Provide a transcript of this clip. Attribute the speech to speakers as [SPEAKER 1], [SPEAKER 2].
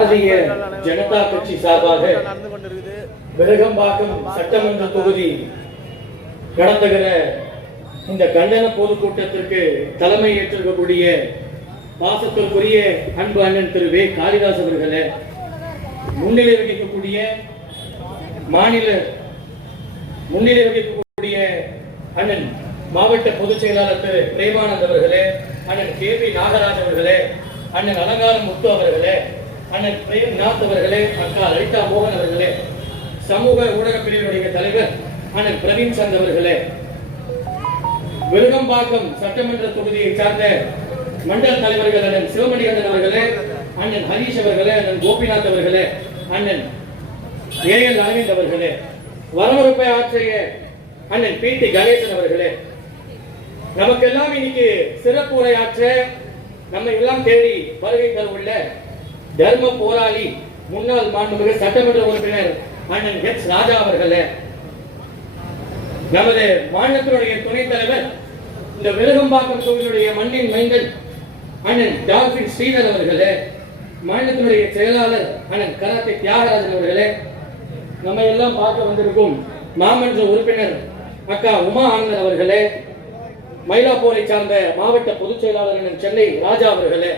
[SPEAKER 1] பாரதிய ஜனதா கட்சி சார்பாக
[SPEAKER 2] நடந்து
[SPEAKER 1] சட்டமன்ற தொகுதி நடத்துகிற இந்த கண்டன பொதுக்கூட்டத்திற்கு தலைமை ஏற்றிருக்கக்கூடிய பாசத்திற்குரிய அன்பு அண்ணன் திரு வே. காளிதாஸ் அவர்களே முன்னிலை வகிக்கக்கூடிய மாநில முன்னிலை வகிக்கக்கூடிய அண்ணன் மாவட்ட பொதுச் செயலாளர் திரு பிரேமானந்த் அவர்களே அண்ணன் கே. பி. நாகராஜ் அவர்களே அண்ணன் அலங்காரம் முத்து அவர்களே அண்ணன் பிரேம்நாத் அவர்களே அக்கா லலிதா மோகன் அவர்களே சமூக ஊடக பிரிவினுடைய தலைவர் அண்ணன் பிரவீன் சந்த் அவர்களே விருகம்பாக்கம் சட்டமன்ற தொகுதியை சார்ந்த மண்டல தலைவர்கள் அண்ணன் சிவமணிகண்டன் அவர்களே அண்ணன் ஹரீஷ் அவர்களே அண்ணன் கோபிநாத் அவர்களே அண்ணன் ஏ எல் அரவிந்த் அவர்களே வரவறுப்பை ஆற்றிய அண்ணன் பி டி கணேசன் அவர்களே நமக்கெல்லாம் இன்னைக்கு சிறப்பு உரையாற்ற நம்மை எல்லாம் தேடி வருகை உள்ள தர்ம போராளி முன்னாள் மாண்புமிகு சட்டமன்ற உறுப்பினர் அண்ணன் எச். ராஜா அவர்களே நமது மாநிலத்தினுடைய துணைத் தலைவர் இந்த விலகம்பாக்கம் தொகுதியுடைய மண்ணின் மைந்தன் அண்ணன் டால்பின் ஸ்ரீதர் அவர்களே மாநிலத்தினுடைய செயலாளர் அண்ணன் கராத்தே தியாகராஜன் அவர்களே நம்ம எல்லாம் பார்க்க வந்திருக்கும் மாமன்ற உறுப்பினர் அக்கா உமா ஆனந்தன் அவர்களே மயிலாப்பூரை சார்ந்த மாவட்ட பொதுச் செயலாளர் சென்னை ராஜா அவர்களே.